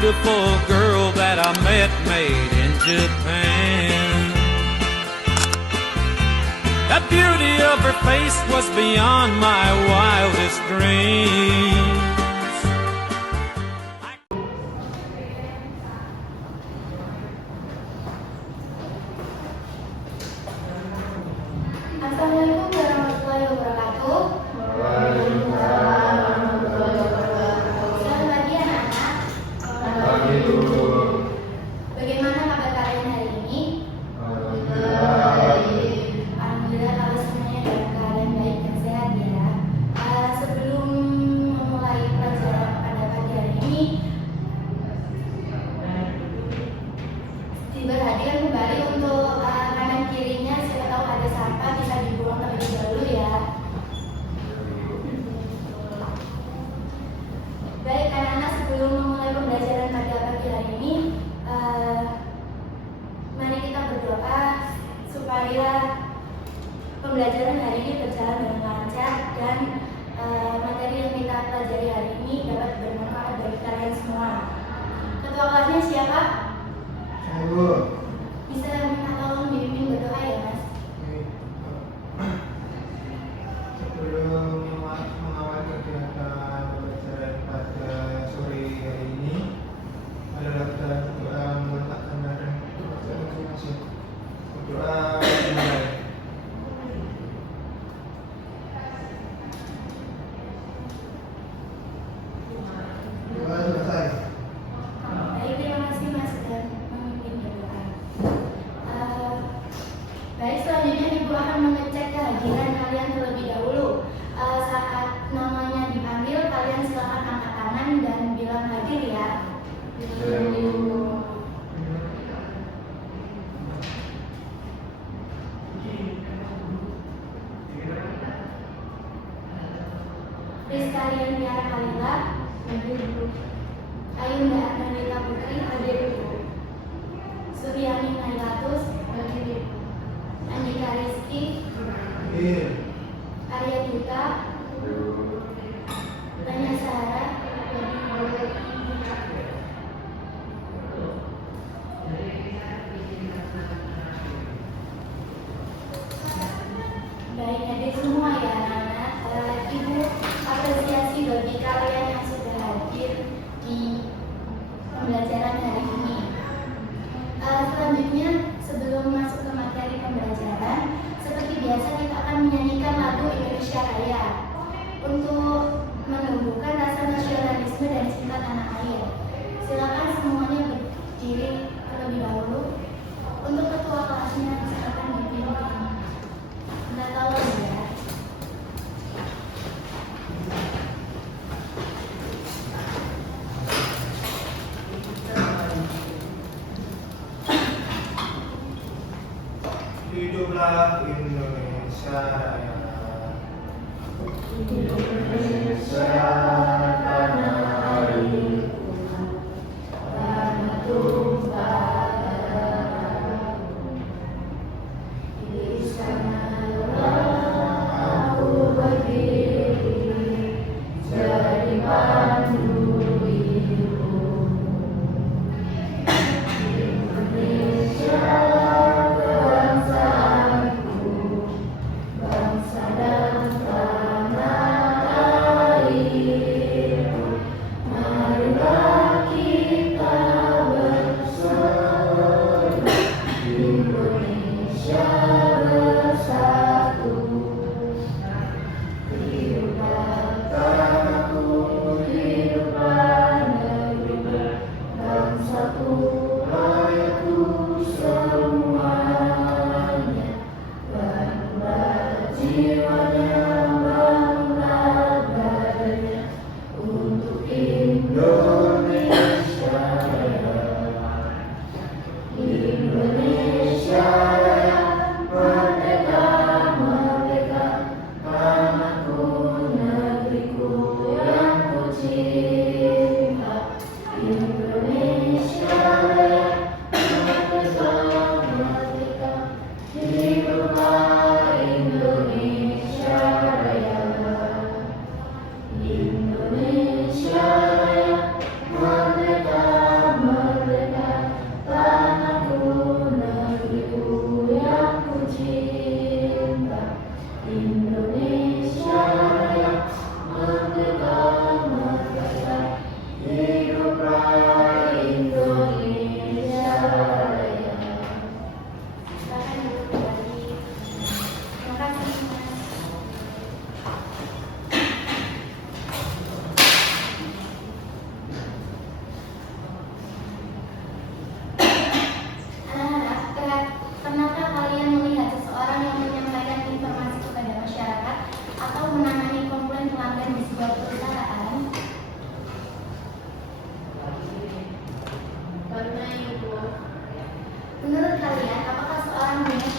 beautiful girl that I met made in Japan. The beauty of her face was beyond my wildest dreams. Assalamualaikum warahmatullahi wabarakatuh. Selamat pagi anak-anak. Bagaimana kabar kalian hari ini? Alhamdulillah kalau semuanya dalam keadaan baik dan sehat ya. Sebelum memulai pelajaran pada pagi hari ini, diperhatikan kembali untuk kanan kirinya, siapa tahu ada sampah bisa dibuang terlebih dahulu ya. Baik anak-anak, sebelum memulai pembelajaran pada pagi hari ini, mari kita berdoa supaya pembelajaran hari ini berjalan dengan lancar dan materi yang kita pelajari hari ini dapat bermanfaat bagi kalian semua. Ketua kelasnya siapa? Bisa minta tolong dibimbing berdoa ya mas. Sebelum mengawal kegiatan pelajaran pada sore hari ini adalah kita berdoa meletakkan badan masing-masing. Berdoa dimulai. Doa selesai. Baik, terima kasih mas sudah memimpin berdoa. Baik, selanjutnya ibu akan mengecek kehadiran kalian terlebih dahulu. Saat namanya dipanggil, kalian silakan angkat tangan dan bilang hadir ya. Rizkalian Tiara Kalila, Ayunda Nandita Putri, hadir. Suryani Nailatus, hadir. Andika Rizky, Arya Duta, Tanya Sahara, baik hadir semua ya anak-anak. Ibu apresiasi bagi kalian yang sudah hadir di pembelajaran hari ini. Selanjutnya sebelum masuk ke materi pembelajaran, seperti biasa kita akan menyanyikan lagu Indonesia Raya untuk menumbuhkan rasa nasionalisme dan cinta tanah air. Silakan semuanya berdiri terlebih dahulu. Untuk ketua kelasnya silakan dipimpin. Minta tolong ya. Hiduplah Indonesia Raya. Indonesia tanah air, tanah tumpah darahku. Di sanalah aku berdiri, jadi pandu hidupku. Indonesia bangsa dan tanah air, marilah kita bersatu, Indonesia bersatu. Hiduplah tanahku, hiduplah negeriku, bangsaku, rakyatku semuanya. Bangunlah jiwanya, bangunlah badannya untuk Indonesia Raya. Indonesia Raya,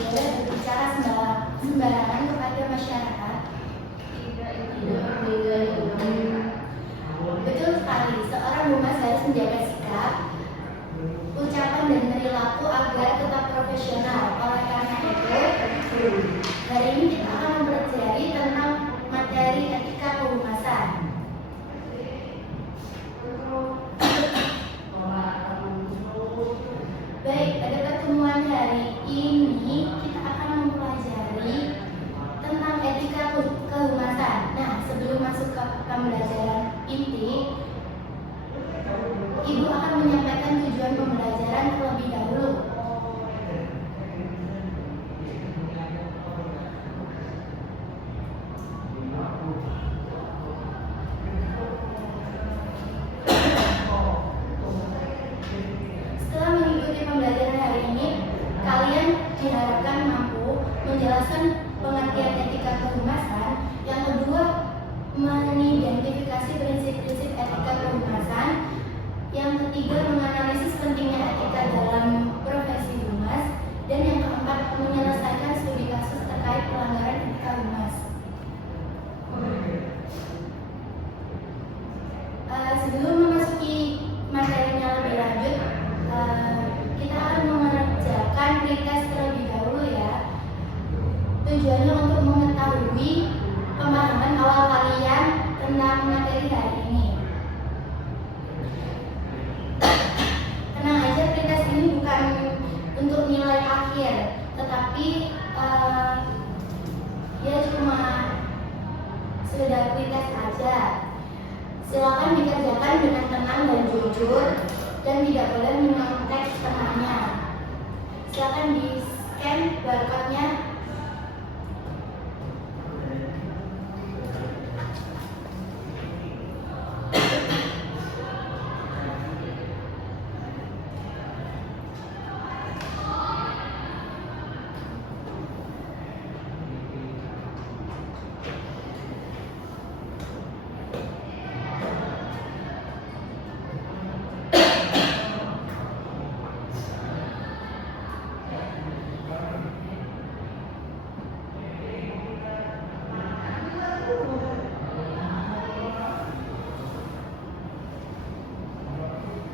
boleh berbicara sembarangan kepada masyarakat. Betul sekali, seorang humas harus menjaga sikap, ucapan dan perilaku agar tetap profesional. Oleh karena itu, hari ini kita akan mempelajari tentang materi etika kehumasan. Baik, pada pertemuan hari ini kita akan mempelajari tentang etika kehumasan. Nah, sebelum masuk ke pembelajaran inti, Ibu akan menyampaikan tujuan pembelajaran terlebih dahulu. Setelah mengikuti pembelajaran hari ini, kalian diharapkan mampu menjelaskan pengertian etika kehumasan. Yang kedua, mengidentifikasi prinsip-prinsip etika kehumasan. Yang ketiga, menganalisis pentingnya etika dalam profesi humas. Dan yang keempat, menyelesaikan studi kasus terkait pelanggaran etika humas. Sebelum memasuki materinya lebih lanjut, kita akan mengerjakan pretest terlebih dahulu ya. Tujuannya untuk mengetahui pemahaman awal kalian tentang materi hari ini. Tenang aja, pretest ini bukan untuk nilai akhir, tetapi dia cuma sekedar pretest aja. Silakan dikerjakan dengan tenang dan jujur, dan tidak boleh menyontek setengahnya. Silakan di-scan barcode-nya.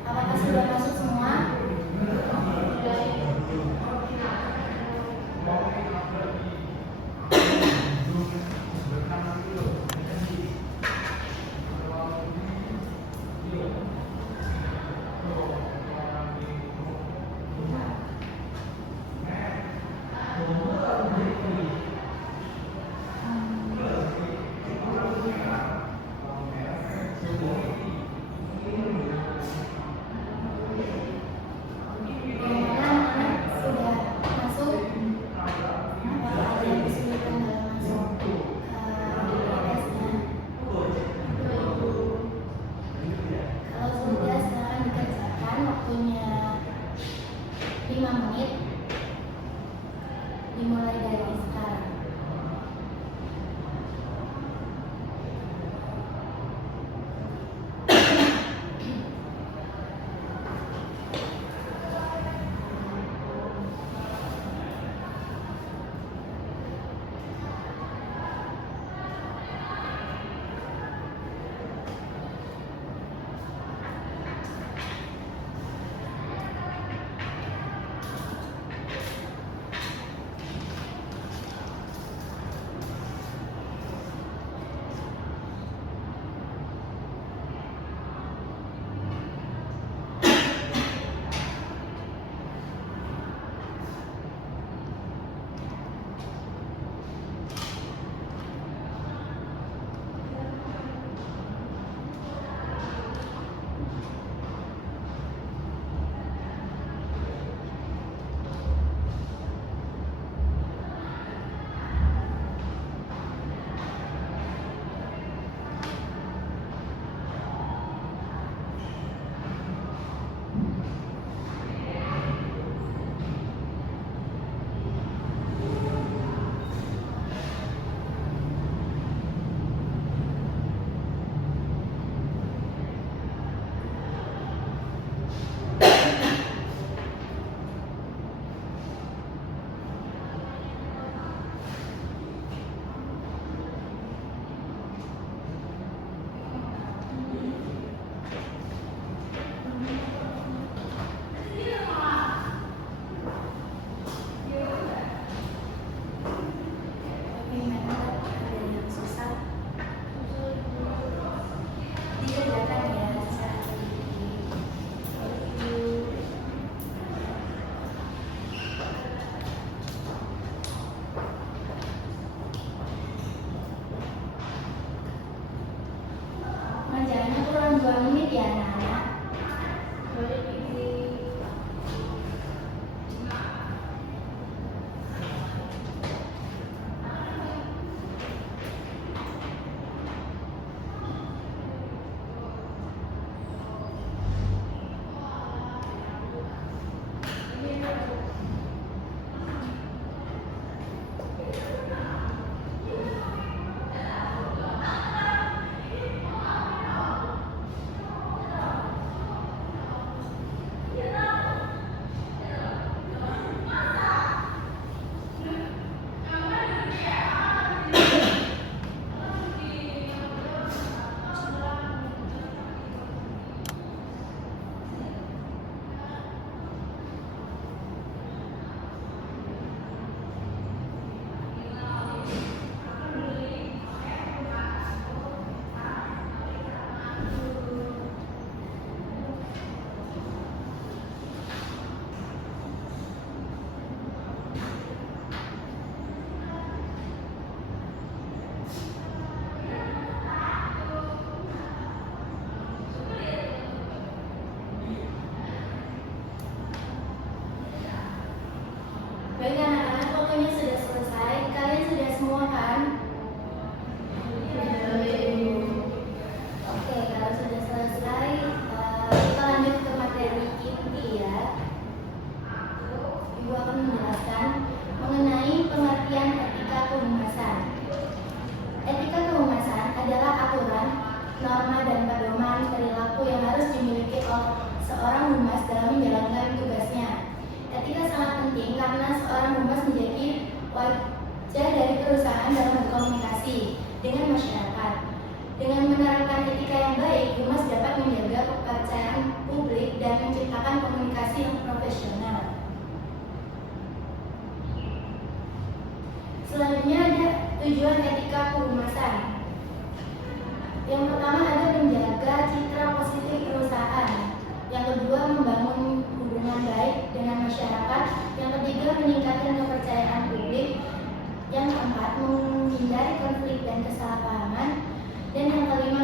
Apakah sudah masuk semua? Dimulai dari sekarang. 2 menit ya anak-anak. Boleh Ibu. Baik anak-anak, waktunya sudah selesai. Kalian sudah semua kan? Oke, kalau sudah selesai, kita lanjut ke materi inti ya. Ibu akan menjelaskan mengenai pengertian etika kehumasan. Etika kehumasan adalah aturan, norma, dan pedoman perilaku yang harus dimiliki oleh seorang humas dalam menjalankan tugasnya. Etika sangat penting karena seorang humas menjadi wajah dari perusahaan dalam berkomunikasi dengan masyarakat. Dengan menerapkan etika yang baik, humas dapat menjaga kepercayaan publik dan menciptakan komunikasi yang profesional. Selanjutnya ada tujuan etika kehumasan. Yang pertama ada menjaga citra positif perusahaan. Yang kedua membangun hubungan baik dengan masyarakat. Yang ketiga meningkatkan kepercayaan publik. Yang keempat menghindari konflik dan kesalahpahaman. Dan yang kelima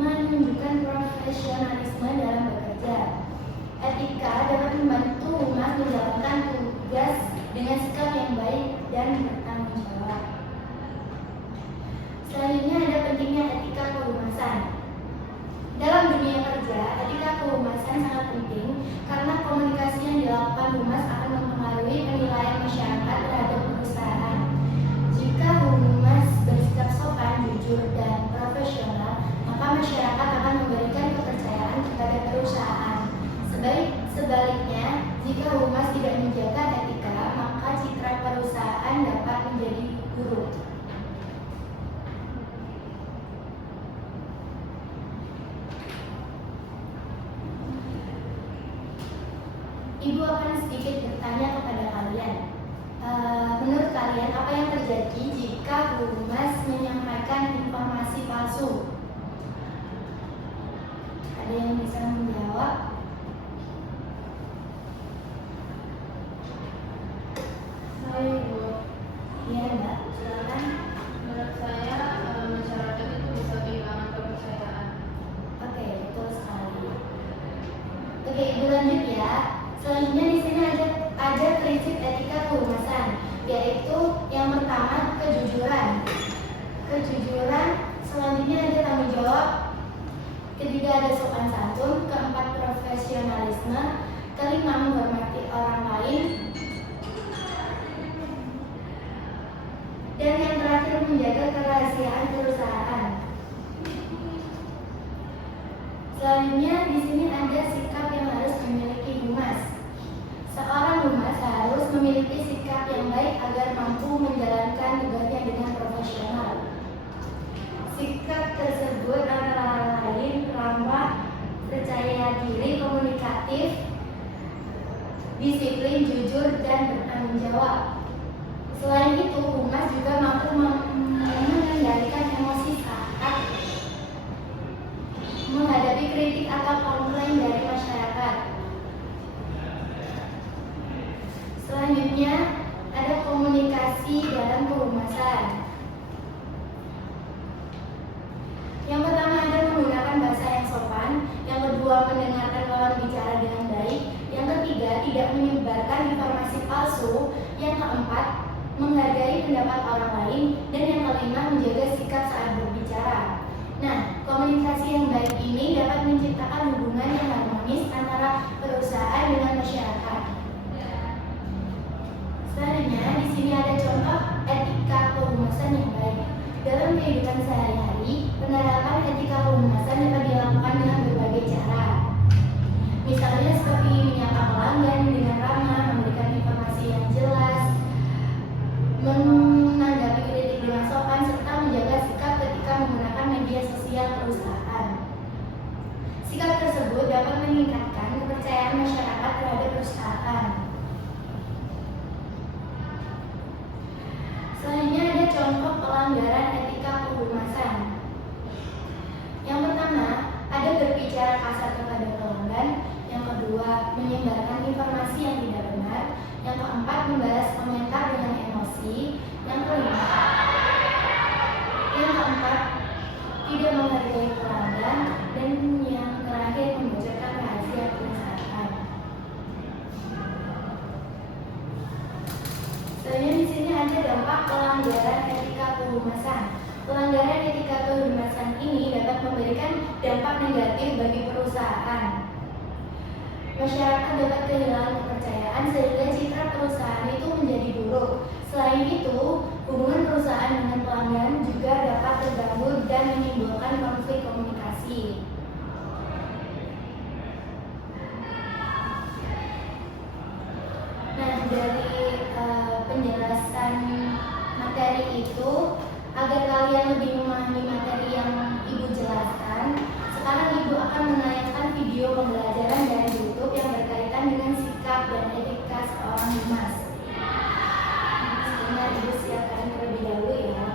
menunjukkan profesionalisme dalam bekerja. Etika dapat membantu humas menjalankan tugas dengan sikap yang baik dan bertanggung jawab. Selanjutnya ada pentingnya etika kehumasan. Dalam dunia kerja, etika kehumasan sangat penting karena komunikasi yang dilakukan humas akan mempengaruhi penilaian masyarakat terhadap perusahaan. Jika humas bersikap sopan, jujur, dan profesional, maka masyarakat akan memberikan kepercayaan kepada perusahaan. Sebaliknya, jika humas tidak menjaga etika, maka citra perusahaan dapat menjadi buruk. Ibu akan sedikit bertanya kepada kalian. Menurut kalian, apa yang terjadi jika humas menyampaikan informasi palsu? Ada yang bisa menjawab? Saya Ibu. Iya, Mbak. Silakan. Menurut saya masyarakat itu bisa kehilangan kepercayaan. Oke, betul sekali. Oke, Ibu lanjut ya. Selanjutnya di sini ada prinsip etika kehumasan, yaitu yang pertama kejujuran. Selanjutnya ada tanggung jawab. Ketiga ada sopan santun. Keempat profesionalisme. Kelima menghormati orang lain. Dan yang terakhir menjaga kerahasiaan perusahaan. Selanjutnya di sini ada sikap yang harus dimiliki humas. Seorang humas harus memiliki sikap yang baik agar mampu menjalankan tugasnya dengan profesional. Sikap tersebut antara lain ramah, percaya diri, komunikatif, disiplin, jujur, dan bertanggung jawab. Selain itu, humas juga mampu mengendalikan emosi saat menghadapi kritik atau komplain dari masyarakat. Selanjutnya, ada komunikasi dalam kehumasan. Yang pertama ada menggunakan bahasa yang sopan. palsu. Yang keempat, menghargai pendapat orang lain. Dan yang kelima, menjaga sikap saat berbicara. Nah, komunikasi yang baik ini dapat menciptakan hubungan yang harmonis antara perusahaan dengan masyarakat. Selanjutnya, di sini ada contoh etika kehumasan yang baik. Dalam kehidupan sehari-hari, penerapan etika kehumasan dapat dilakukan dengan berbagai cara. Misalnya seperti menyapa pelanggan dengan ramah, memberikan informasi yang jelas, menanggapi kritik dengan sopan, serta menjaga sikap ketika menggunakan media sosial perusahaan. Sikap tersebut dapat meningkatkan kepercayaan masyarakat terhadap perusahaan. Selanjutnya ada contoh pelanggaran etika kehumasan. Yang pertama, ada berbicara kasar kepada pelanggan. Yang kedua, menyebarkan informasi yang tidak benar. Yang keempat, membalas komentar dengan emosi. Yang keempat, tidak menghargai pelanggan. Dan yang terakhir, membocorkan rahasia perusahaan. Selanjutnya di sini ada dampak pelanggaran etika kehumasan. Pelanggaran etika kehumasan ini dapat memberikan dampak negatif bagi perusahaan. Masyarakat dapat kehilangan kepercayaan sehingga citra perusahaan itu menjadi buruk. Selain itu, hubungan perusahaan dengan pelanggan juga dapat terganggu dan menimbulkan konflik komunikasi. Nah, dari penjelasan materi itu, agar kalian lebih memahami materi yang Ibu jelaskan, sekarang Ibu akan menayangkan video pembelajaran dari YouTube yang berkaitan dengan sikap dan etika seorang humas. Sebentar, Ibu siapkan terlebih dahulu ya.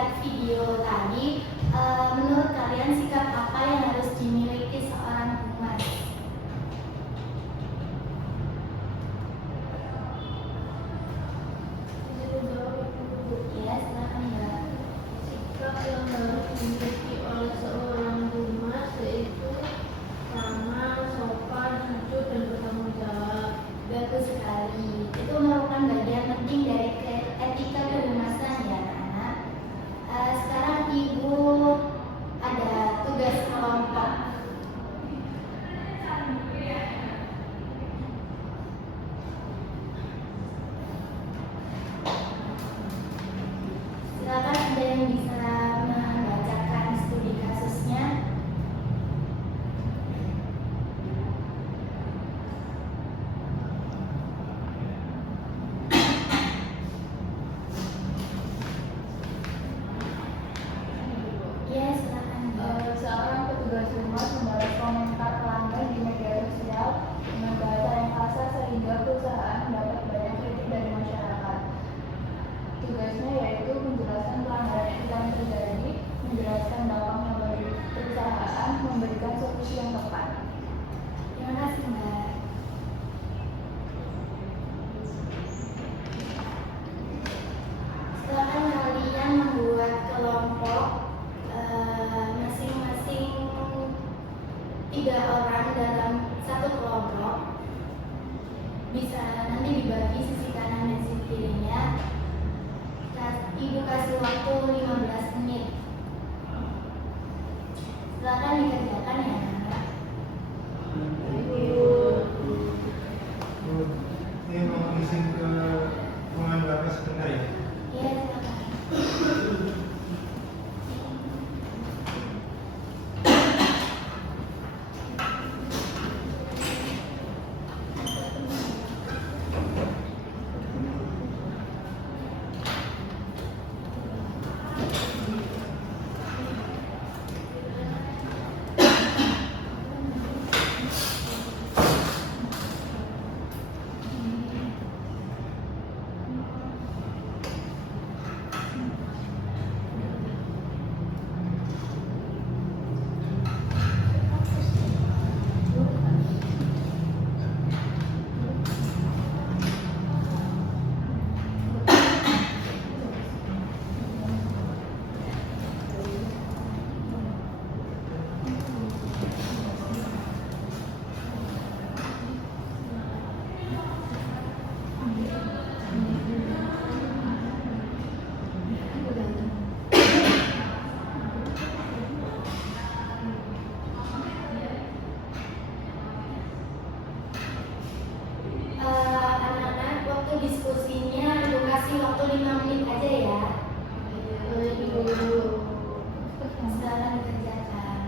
lihat video tadi, menurut kalian sikap apa yang harus dimiliki seorang humas? Ya, silakan Mbak. Sikap yang harus dimiliki oleh seorang humas yaitu ramah, sopan, jujur, dan bertanggung jawab. Bagus sekali. Itu merupakan bagian penting dari etika kehumasan ya anak-anak. Sekarang Ibu ada tugas kelompok. Silakan ada yang bisa membacakan studi kasusnya. Ya, silakan Mbak. Seorang petugas humas membalas komentar pelanggan di media sosial dengan bahasa yang kasar sehingga perusahaan mendapat banyak kritik dari masyarakat. Tugasnya yaitu menjelaskan pelanggaran etika yang terjadi, menjelaskan dampaknya bagi perusahaan, memberikan solusi yang tepat. Terima kasih Mbak. Silakan kalian membuat kelompok masing-masing 3 orang dalam satu kelompok. Bisa nanti dibagi sisi kanan dan sisi kirinya. Ibu kasih waktu 15 menit. Silakan dikerjakan ya anak. Ini mau izin ke ruangan Bapak sebentar ya. Iya, silakan. Anak-anak, waktu diskusinya Ibu kasih waktu 5 menit aja ya. Silakan dikerjakan.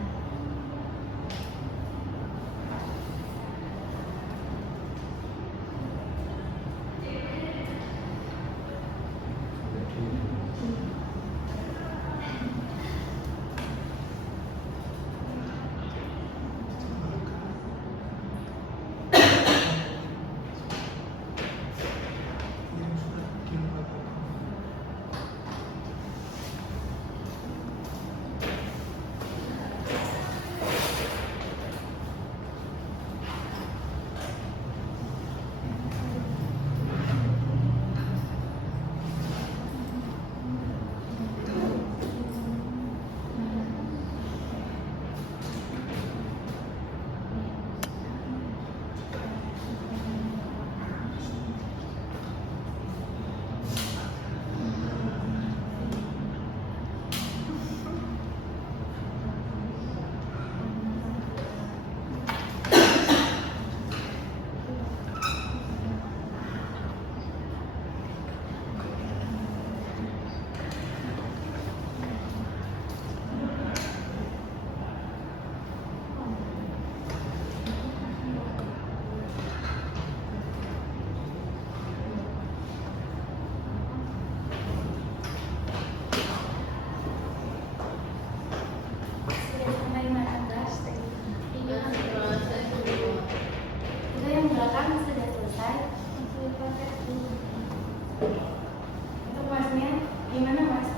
Untuk masnya gimana mas?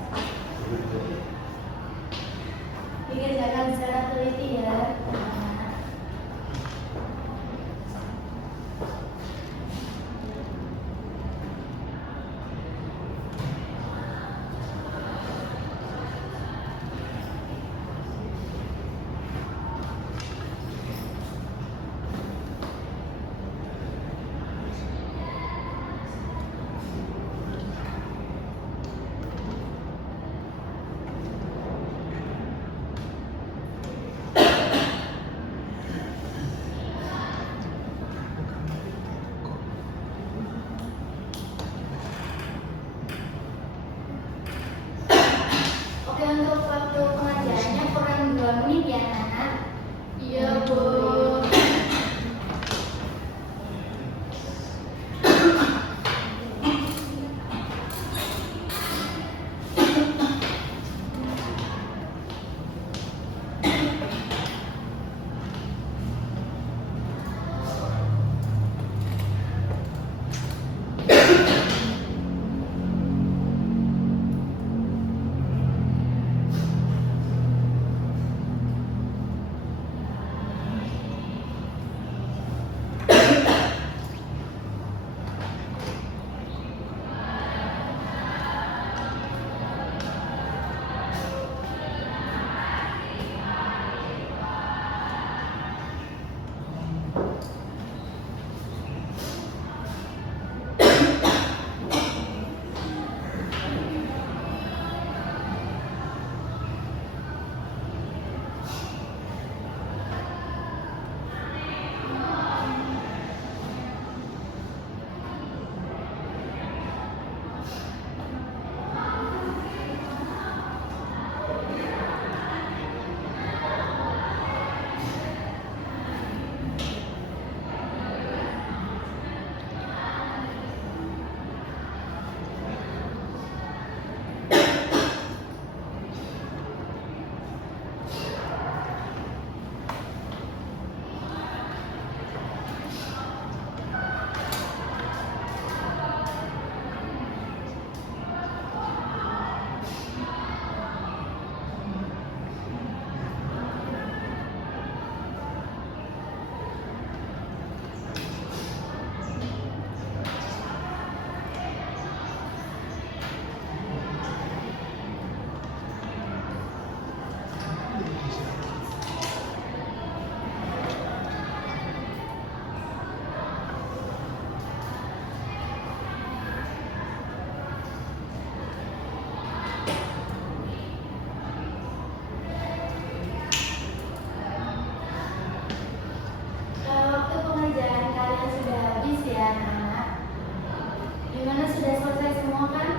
sudah selesai semua kan?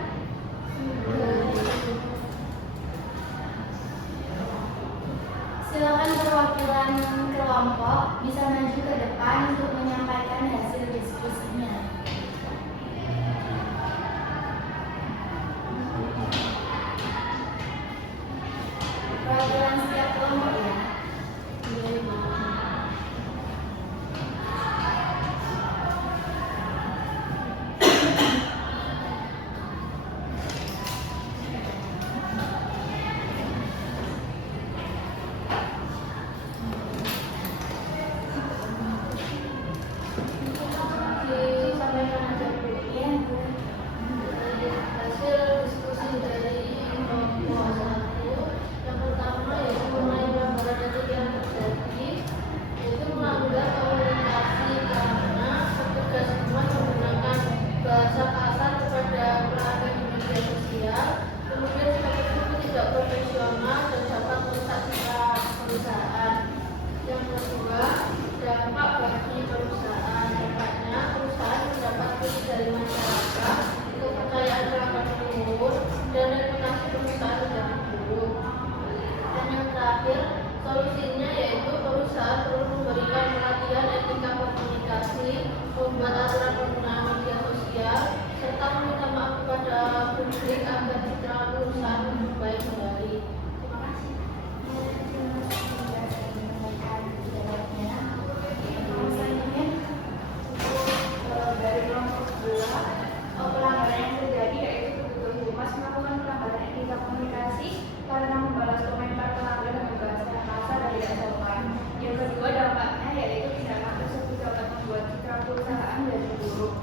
Silakan perwakilan kelompok bisa maju ke depan untuk menyampaikan hasil diskusinya. Perwakilan setiap kelompok ya. Sampaikan aja Bu. Ya, Bu. Hasil diskusi dari kelompok 1 yang pertama yaitu mengenai pelanggaran etik yang terjadi, yaitu melanggar komunikasi karena petugas semua menggunakan bahasa kasar kepada pelanggan di media sosial, kemudian sikap tersebut tidak profesional dan dapat merusak citra perusahaan. Yang kedua, dampak bagi perusahaan. Dampaknya perusahaan mendapat kritik dari masyarakat, kepercayaan pelanggan menurun, dan reputasi perusahaan menjadi buruk. Dan yang terakhir, solusinya yaitu perusahaan perlu memberikan pelatihan etika komunikasi, membuat aturan penggunaan media sosial, serta meminta maaf kepada publik agar citra perusahaan lebih baik kembali. Terima kasih. Dari kelompok sebelah, pelanggaran yang terjadi yaitu Petugas Humas melakukan pelanggaran etika komunikasi karena membalas komentar pelanggan dengan bahasa yang kasar dan tidak sopan. Yang kedua, dampaknya yaitu tindakan tersebut dapat membuat citra perusahaan menjadi buruk.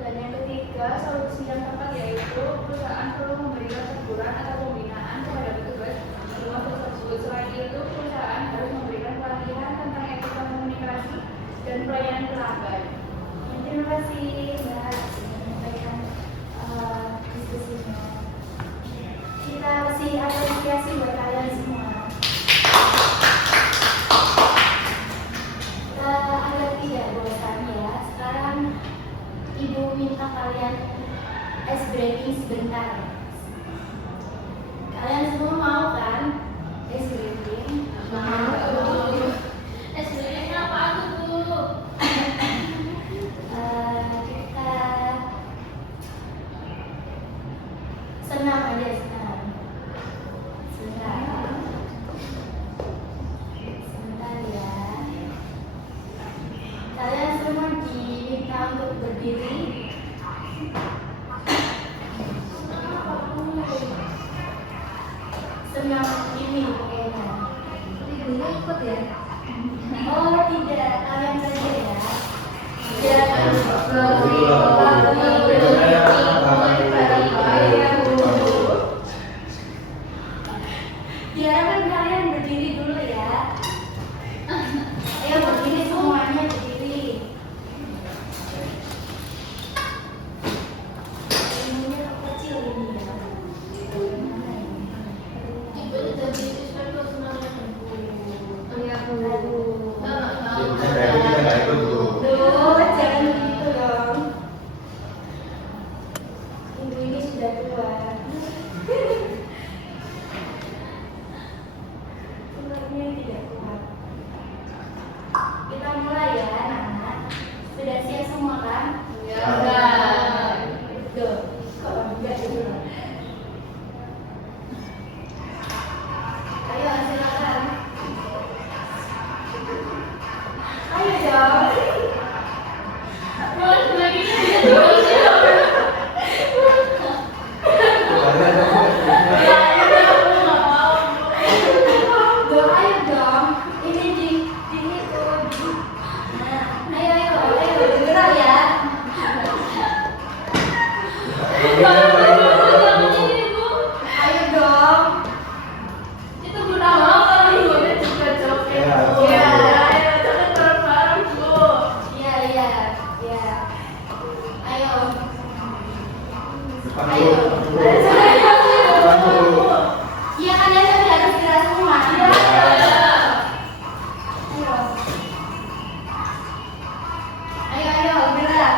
Dan yang ketiga, solusi yang tepat yaitu perusahaan perlu memberikan teguran atau pembinaan kepada petugas rumah tersebut. Selain itu, perusahaan harus memberikan pelatihan tentang etika komunikasi dan pelayanan pelanggan. Terima kasih Mbak menyampaikan diskusinya. Kita kasih apresiasi buat kalian semua. Agar tidak bosan ya, sekarang Ibu minta kalian ice breaking sebentar. Kalian semua mau kan ice breaking? SBM apa tuh Bu? Kita senam aja, senam. Sebentar ya. Kalian semua diminta untuk berdiri. Senam ini pokoknya. Ibunya ikut ya? Oh tidak, kalian saja ya. Diharapkan kalian berdiri dulu ya. Ayo berdiri semuanya, berdiri. Ilmunya kecil ini ya. Ibunya jadi siswa itu semangat Bu. Iya Bu. Ibunya nggak ikut, kita nggak ikut Bu. Duh, jangan gitu dong. Ibu ini sudah tua. Tulangnya tidak kuat. Kita mulai ya anak-anak. Sudah siap semua kan? Ya. Tuh, kok enggak gitu. Ayo silakan. Ayo dong. Ayo dong. Ini di itu. Nah, ayo dengar ya. Ayo dong. Itu guna apa ibunya juga joget Bu? Iya. Ayo joget bareng-bareng Bu. Iya. Ayo. Depan Ayo. Bu. Depan Bu. Iya kalian sampai harus gerak semua. Ayo. Ayo gerak.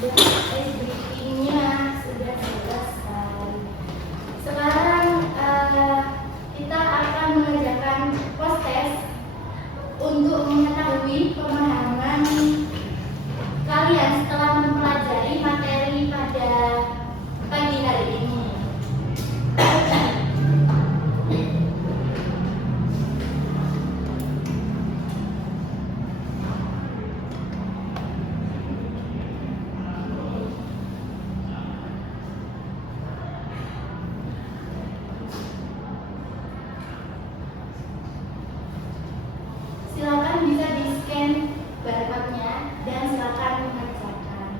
briefingnya sudah selesai. Sekarang kita akan mengerjakan post test untuk mengetahui pemahaman kalian setelah mempelajari materi pada pagi hari ini. Silakan bisa di-scan barcode-nya dan silakan mengerjakan.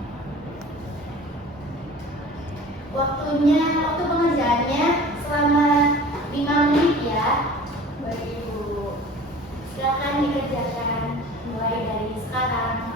Waktu pengerjaannya selama 5 menit ya. Baik Ibu. Silakan dikerjakan mulai dari sekarang.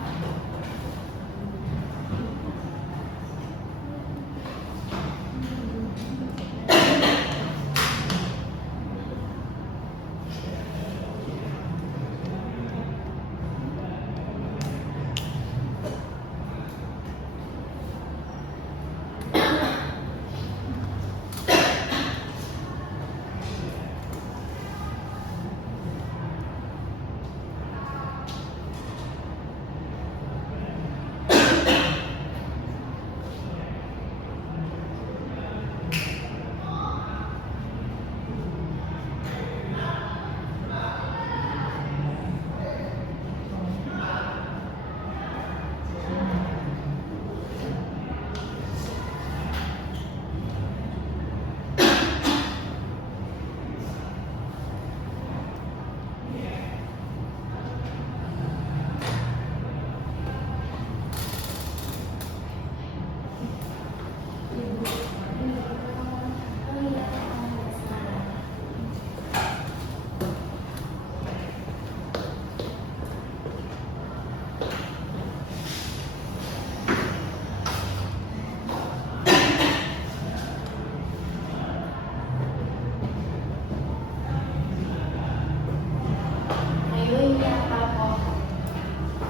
Ayo ini apa kok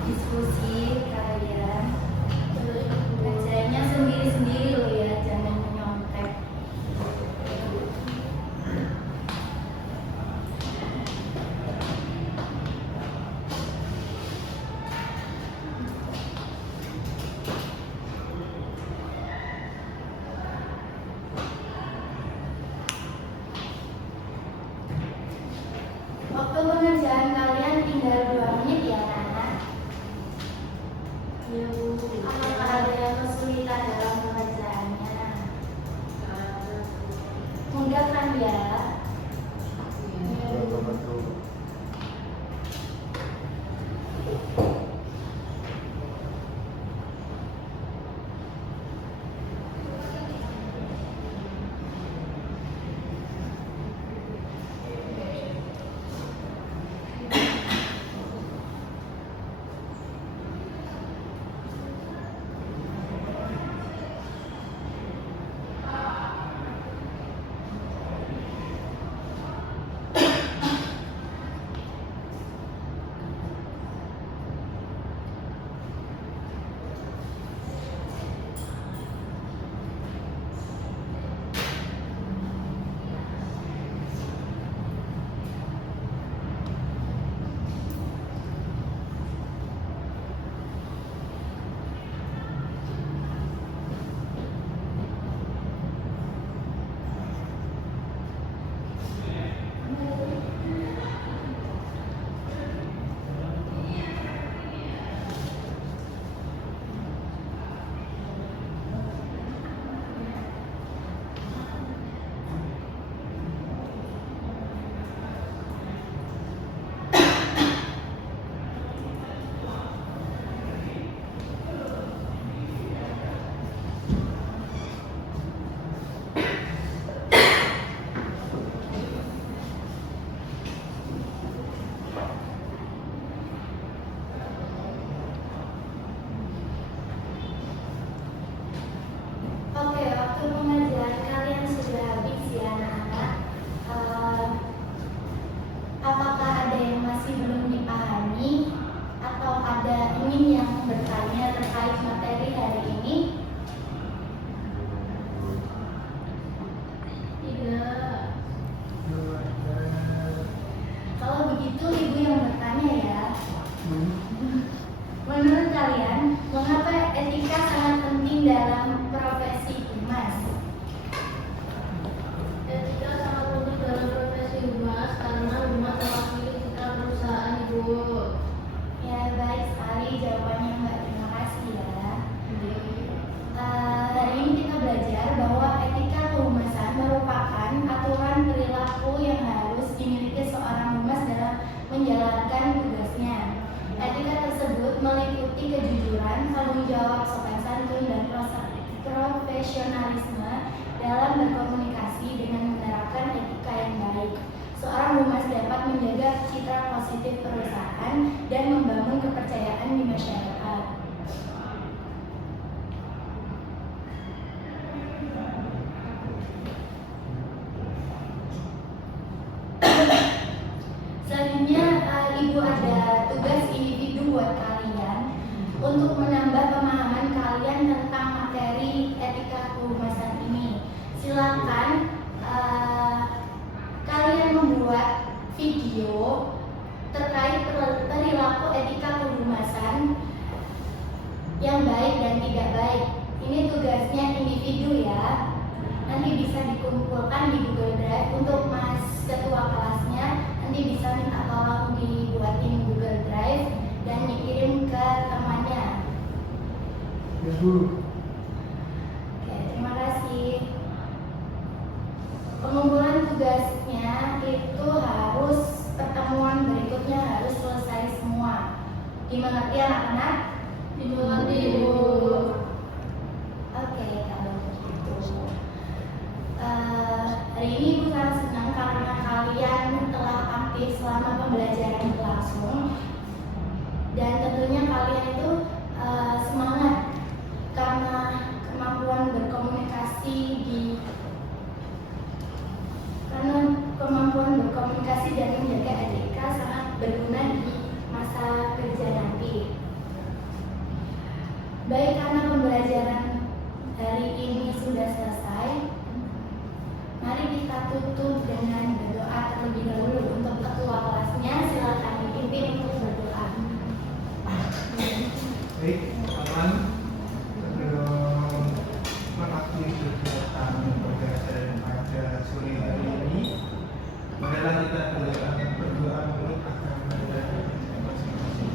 diskusi kalian? Bacanya sendiri-sendiri loh ya, jangan menyontek. Waktu pengerjaan kalian tinggal 2 menit ya anak. Apakah ada yang kesulitan dalam pengerjaannya? Mudah kan ya? bertanya terkait materi hari ini? Mengapa etika sangat penting dalam profesi humas? Etika sangat penting dalam profesi humas karena humas mewakili citra perusahaan, Ibu. Ya, baik sekali jawabannya Mbak. Terima kasih ya. Hari ini kita belajar bahwa etika kehumasan merupakan aturan perilaku yang harus dimiliki seorang humas dalam menjalankan tugasnya. Etika tersebut meliputi kejujuran, tanggung jawab, sopan santun, dan profesionalisme dalam berkomunikasi dengan menerapkan etika yang baik. Seorang humas dapat menjaga citra positif perusahaan dan membangun kepercayaan di masyarakat. Selanjutnya, Ibu ada tugas individu buat kalian untuk menambah pemahaman kalian tentang materi etika kehumasan ini. Silakan kalian membuat video terkait perilaku etika kehumasan yang baik dan tidak baik. Ini tugasnya individu ya. Nanti bisa dikumpulkan di Google Drive. Untuk Mas Ketua kelasnya nanti bisa minta tolong dibuatin Google Drive dan dikirim ke temannya. Ya, Bu. Oke, terima kasih. Pengumpulan tugasnya itu harus pertemuan berikutnya harus selesai semua. Dimengerti anak-anak? Dimengerti, Ibu. Oke, kalau begitu. Hari ini Ibu sangat senang karena kalian telah aktif selama pembelajaran berlangsung. Dan tentunya kalian itu semangat karena kemampuan berkomunikasi dan menjaga etika sangat berguna di masa kerja nanti. Baik, karena pembelajaran hari ini sudah selesai, mari kita tutup dengan berdoa terlebih dahulu. Untuk ketua kelasnya silakan dipimpin untuk berdoa. Baik, teman-teman, sebelum mengakhiri kegiatan pembelajaran pada sore hari ini, marilah kita berdoa menurut agama dan masing-masing.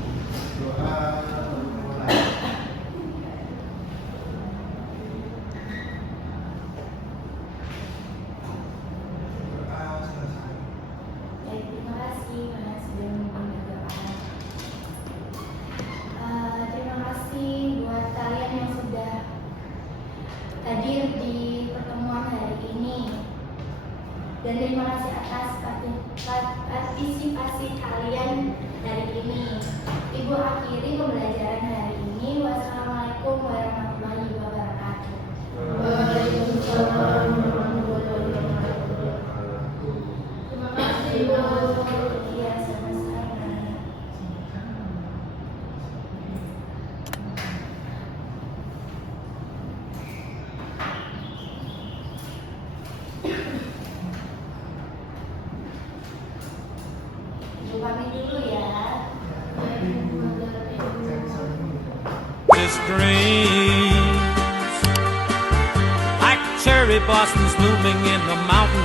Doa mulai. Doa selesai. Baik, terima kasih karena sudah memimpin berdoa. Terima kasih buat kalian yang sudah hadir di pertemuan hari ini. Dan terima kasih atas partisipasi kalian hari ini. Ibu akhiri pembelajaran hari ini. Wassalamualaikum warahmatullahi wabarakatuh. Waalaikumsalam warahmatullahi wabarakatuh. Terima kasih, Ibu. Iya, sama-sama. Ibu pamit dulu ya. This dreams like cherry blossoms blooming in the mountains